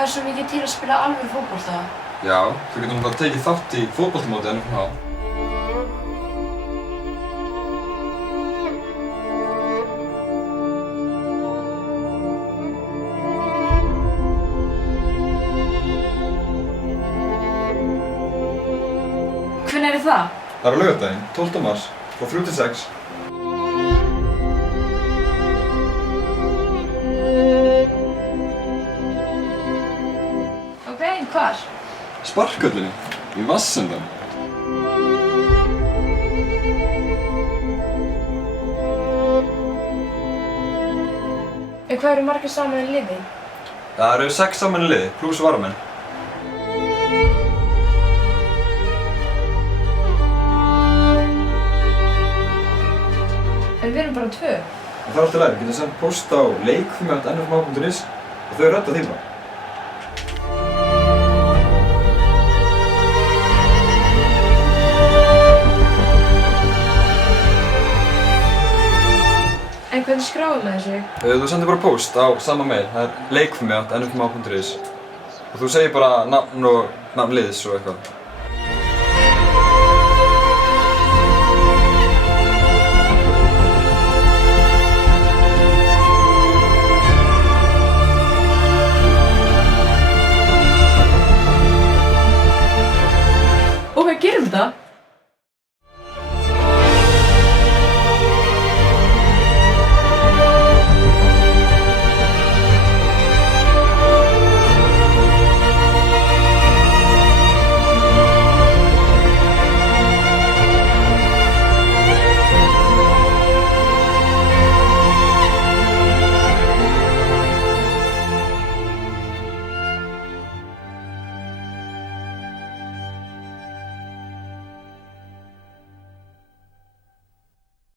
langaði svo mikið til að spila alvöru fótbolta. Já, þú getur náttúrulega tekið þátt í fótboltamóti NFH. Hvenær er það? Það er á laugardaginn, 12. mars, frá 3 til 6. Ok, hvar? Sparkhöllinni, í Vatnsendanum. En hvað eru margir saman í liði? Það eru 6 saman í liði, plús varamenn. En við erum bara 2. Það er alltaf læg, við getum sendt post á leikfimi@nfh.is og þau redda því bara. En hvernig skráum við þessu? Þú sendir bara post á sama mail, það er leikfimi@nfh.is og þú segir bara nafn og nafn liðs og eitthvað.